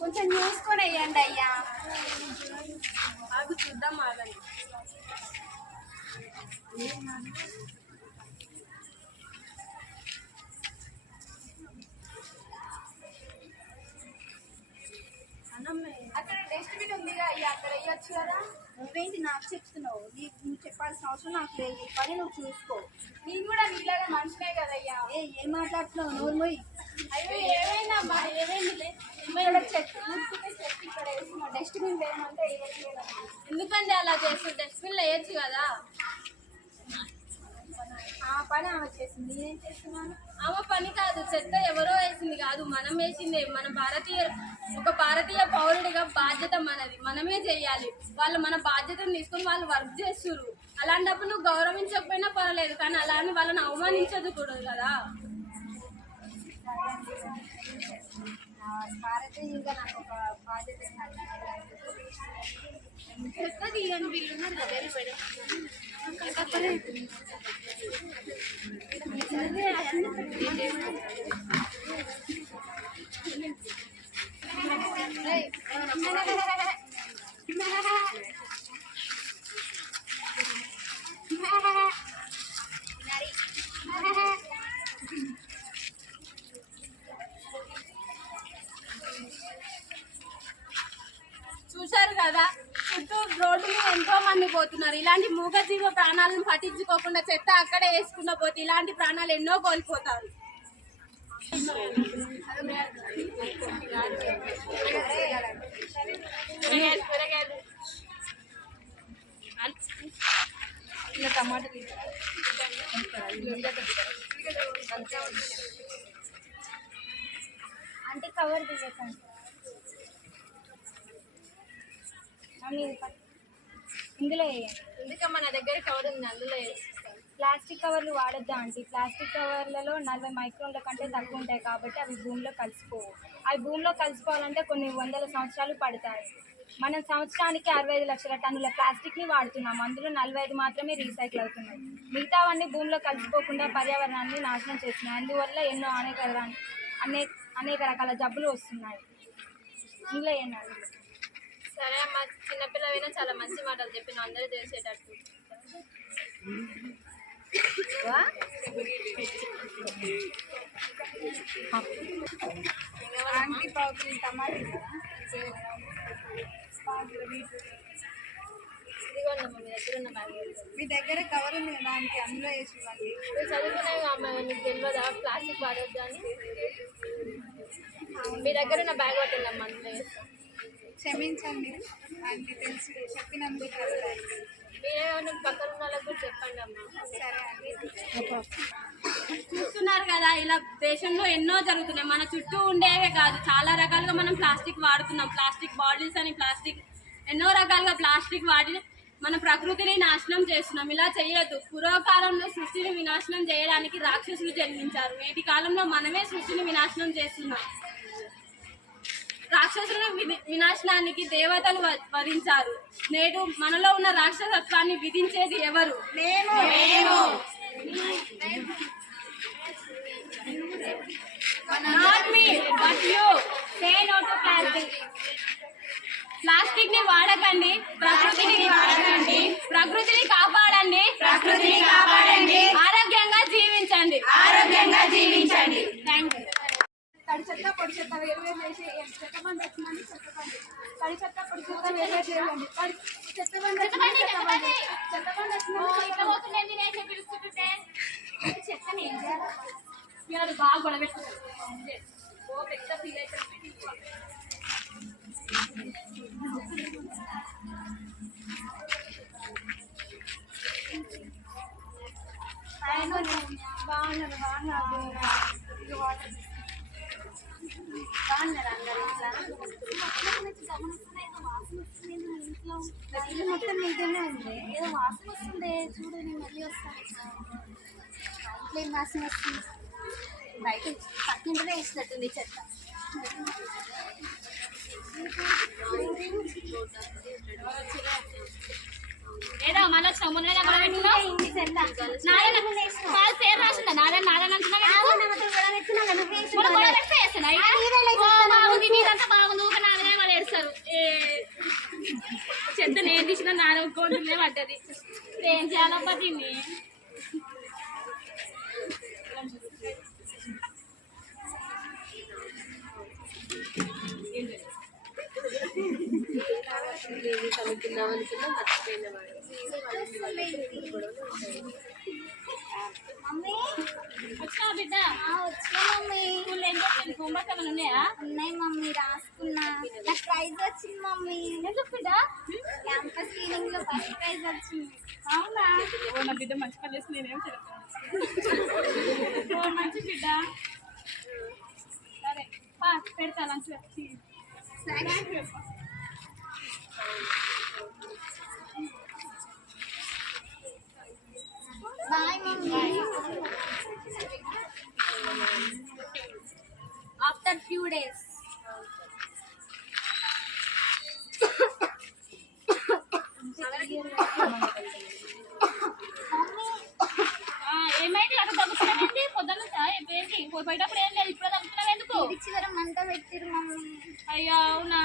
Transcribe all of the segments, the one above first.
కొంచెం చూసుకొని వేయండి అయ్యా. అది చూద్దాం ఆగండి. అక్కడ డస్ట్బిన్ ఉందిగా అయ్యా, అక్కడ వేయచ్చు కదా. నువ్వేంటి నాకు చెప్తున్నావు? నువ్వు చెప్పాల్సిన అవసరం నాకు లేదు. పని నువ్వు చూసుకో. నేను కూడా నీలాగా మనిషినే కదయ్యా. ఏం మాట్లాడుతున్నావు? నోరు మొయ్యి. అయ్యో ఏమైనా ఏమైంది? చెట్టు ఇక్కడ వేసిన డస్ట్బిన్ వేయమంటే ఎందుకంటే అలా చేస్తూ డస్ట్బిన్లో వేయచ్చు కదా. ఆ పని ఆమె చేసింది, నేనేం చేస్తున్నాను? ఆమె పని కాదు, చెత్త ఎవరో వేసింది కాదు, మనం వేసిందే. ఒక భారతీయ పౌరుడిగా బాధ్యత మనది, మనమే చేయాలి. వాళ్ళు మన బాధ్యతను తీసుకొని వాళ్ళు వర్క్ చేస్తున్నారు. అలాంటప్పుడు నువ్వు గౌరవించకపోయినా పర్వాలేదు, కానీ అలానే వాళ్ళని అవమానించదు కూడా కదా. భారతీయంగా నాకు ఒక బాధ్యత చెత్త తీయని వీళ్ళు ఉన్నారు కదా. చూశారు కదా, చుట్టూ రోడ్డు మీద ఎంతో మంది పోతున్నారు. ఇలాంటి మూగజీవ ప్రాణాలను పట్టించుకోకుండా చెత్త అక్కడే వేసుకున్న పోతే ఇలాంటి ప్రాణాలు ఎన్నో కోల్పోతారు. అంటే కవర్ తీసేసాను. ఇందులో ఎందుకమ్మా నా దగ్గర కవర్ ఉంది, అందులో ప్లాస్టిక్ కవర్లు వాడొద్దా ఆంటీ? ప్లాస్టిక్ కవర్లలో 40 మైక్రోన్ల కంటే తక్కువ ఉంటాయి కాబట్టి అవి భూమిలో కలిసిపోవు. అవి భూమిలో కలిసిపోవాలంటే కొన్ని వందల సంవత్సరాలు పడతాయి. మనం సంవత్సరానికి 65 లక్షల టన్నుల ప్లాస్టిక్ని వాడుతున్నాం. అందులో 45 మాత్రమే రీసైకిల్ అవుతున్నాయి. మిగతావన్నీ భూమిలో కలిసిపోకుండా పర్యావరణాన్ని నాశనం చేస్తున్నాయి. అందువల్ల ఎన్నో అనేక రకాల జబ్బులు వస్తున్నాయి. ఇందులో ఏనాడు సరే అమ్మా, చిన్నపిల్లవైనా చాలా మంచి మాటలు చెప్పిన అందరూ తెలిసేటట్టు. మీ దగ్గర కవర్ ఉంది కదా అంటే అందులో వేసి ఇవ్వండి. నువ్వు చదువుకునేవి అమ్మ, నీకు తెలియదా ప్లాస్టిక్ వాడొద్దు అని? మీ దగ్గర ఉన్న బ్యాగ్ పట్టిందమ్మా, అందులో వేస్తాం. క్షమించండి అంటే తెలిసి చెప్పినందుకు. మీరేమన్నా పక్కన ఉన్న వాళ్ళకి కూడా చెప్పండి అమ్మా. సరే అండి. చూస్తున్నారు కదా, ఇలా దేశంలో ఎన్నో జరుగుతున్నాయి. మన చుట్టూ ఉండేవే కాదు, చాలా రకాలుగా మనం ప్లాస్టిక్ వాడుతున్నాం. ప్లాస్టిక్ బాటిల్స్ అని ఎన్నో రకాలుగా ప్లాస్టిక్ వాడి మన ప్రకృతిని నాశనం చేస్తున్నాం. ఇలా చేయొద్దు. పూర్వకాలంలో సృష్టిని వినాశనం చేయడానికి రాక్షసులు జన్మించారు. నేటి కాలంలో మనమే సృష్టిని వినాశనం చేస్తున్నాం. రాక్షసుల వినాశనానికి దేవతలు వధించారు. నేడు మనలో ఉన్న రాక్షసత్వాన్ని విధించేది ఎవరు? ప్లాస్టిక్ ని వాడకండి, ప్రకృతిని కాపాడండి, ఆరోగ్యంగా జీవించండి. Thank you. తడి చెత్త పొడి చెత్త వేరు వేరు వేసి చెత్త బండి వచ్చిందండి. తడి చెత్త పొడి చెత్త వేరు వేరు చేయండి. చెత్త బండి వచ్చిందండి. చెత్తని ఏం చేయాలి? బాగా గొడవెట్టుకుంటారు. పెద్ద ఫీల్ అవుతారు. ఇల్లు మొత్తం మీదనే ఉంది. ఏదో వాసన వస్తుంది. చూడు, నేను మళ్ళీ వస్తాను. ఇంట్లో ఏం వాసన వస్తుంది? బయట పక్కింటనే వేసినట్టుంది చెత్త. మేడం మళ్ళీ వచ్చినావు మొన్న కూడా పెట్టుకున్నావు నారాయణ పేరు రాసిందా నారాయణ నారాయణ అంటున్నా బాగుంది ఊక నారాయణ వాళ్ళు ఏడుస్తారు చెత్త నేను తీసిన నారాయణ కోరుతుందే పడ్డది ఏం చేయాలబ్బా దీన్ని వచ్చినా బిడ్డ హోంవర్క్ ఏమైనా ఉన్నాయా ఉన్నాయి మమ్మీ, రాసుకున్నా. నాకు ప్రైజ్ వచ్చింది మమ్మీ. ఎందుకు బిడ్డ క్యాంపస్ క్లీనింగ్ లో ఫస్ట్ ప్రైజ్ వచ్చింది. అవునా నా బిడ్డ మంచి పని చేసి నేనేం చెప్తాను మంచి బిడ్డ సరే పెడతా lunch bye mummy. After few days ఏమైంది అక్కడ తగ్గుతున్నావేంటి పొద్దున్న ఏంటి పోయేటప్పుడు ఏం లేదు ఇప్పుడు తగ్గుతున్నావు ఎందుకు చివరం అంతా పెట్టిరు మమ్మీ. అయ్యో అవునా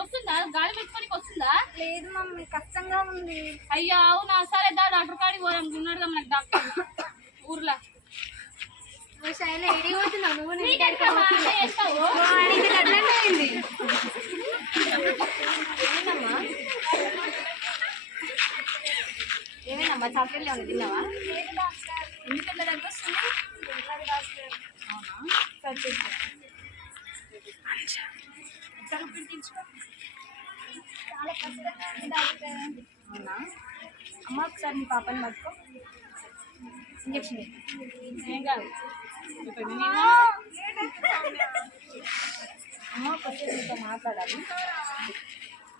వస్తుందా గాలి పెట్టుకోనికి వస్తుందా లేదు మమ్మీ, కష్టంగా ఉంది. అయ్యో అవునా సరే డాక్టర్ కాడికి పోదాం ఉన్నాడుగా మనకు డాక్టర్ ఊర్లో శైల ఎడి పోతున్నావు నువ్వు? చేస్తావు ఏమేనమ్మా చాక్లెట్లు ఏమైనా తిన్నావా? ఎందుకంటే దగ్గర వస్తుంది. చాలా కష్టంగా ఉంది డాక్టర్. అవునా అమ్మ, ఒకసారి మీ పాపని పట్టుకో, ఇంజక్షన్ ఏం కాదు అమ్మ. ఒకసారి మీతో మాట్లాడాలి,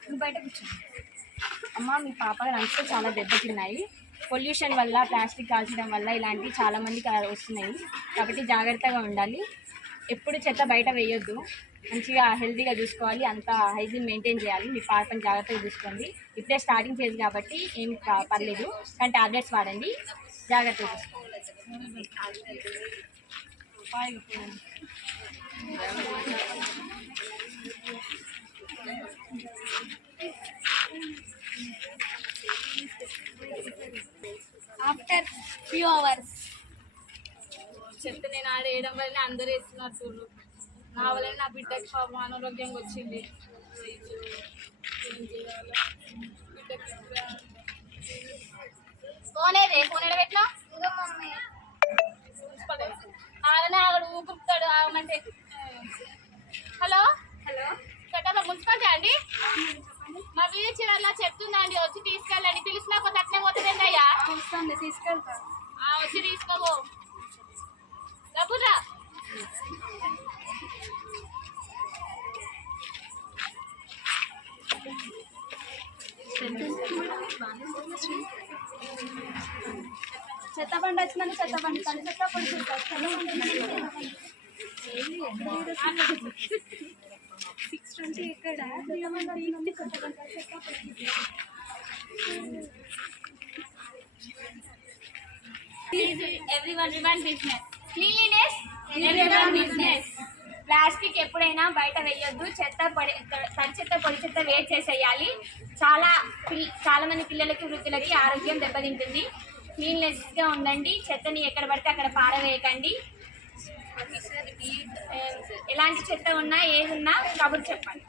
నువ్వు బయట కూర్చో. అమ్మ, మీ పాప లంగ్స్లో చాలా దెబ్బతిన్నాయి. పొల్యూషన్ వల్ల, ప్లాస్టిక్ కాల్చడం వల్ల ఇలాంటివి చాలామందికి వస్తున్నాయి. కాబట్టి జాగ్రత్తగా ఉండాలి. ఎప్పుడు చెత్త బయట వేయొద్దు. మంచిగా హెల్తీగా చూసుకోవాలి, అంతా హైజీన్ మెయింటైన్ చేయాలి. మీ పాపని జాగ్రత్తగా చూసుకోండి. ఇప్పుడే స్టార్టింగ్ ఫేజ్ కాబట్టి ఏం పర్లేదు, కానీ టాబ్లెట్స్ వాడండి, జాగ్రత్తగా చూసుకోండి. ఆఫ్టర్ ఫ్యూ అవర్స్ చెప్తే నేను ఆడేయడం వల్ల అందరూ వేస్తున్నారు చూడు నా వల్ల నా బిడ్డకి పాపం అనారోగ్యంగా వచ్చింది ఫోన్ ఎడబెట్టినా ఆగనే ఆగడు ఊపుతాడు ఆగమంటే హలో హలో చెప్పండి మున్సిపాలిటీ అండి మా వీధి చివరిలో చెప్తుందండి వచ్చి తీసుకెళ్ళండి పిలిచినా కొంత అట్నే పోతుందండి అయ్యా వస్తుంది, తీసుకెళ్తా. వచ్చి తీసుకోబో డబ్బురా చెత్తబండి వచ్చిందని చెత్తబండి తల్లి చెత్త పడుతుంది. 620 ఎక్కడ everyone business cleanliness everyone business plastic ఎప్పుడైనా బయట వేయొద్దు. తడి చెత్త పొడి చెత్త వేరు చేసేయాలి. చాలా మంది పిల్లలకి వృద్ధులకి ఆరోగ్యం దెబ్బతింటుంది. క్లీన్లెస్గా ఉండండి. చెత్తని ఎక్కడ పడితే అక్కడ పారవేయకండి. ఎలాంటి చెత్త ఉన్నా ఏది ఉన్నా కబుర్లు చెప్పండి.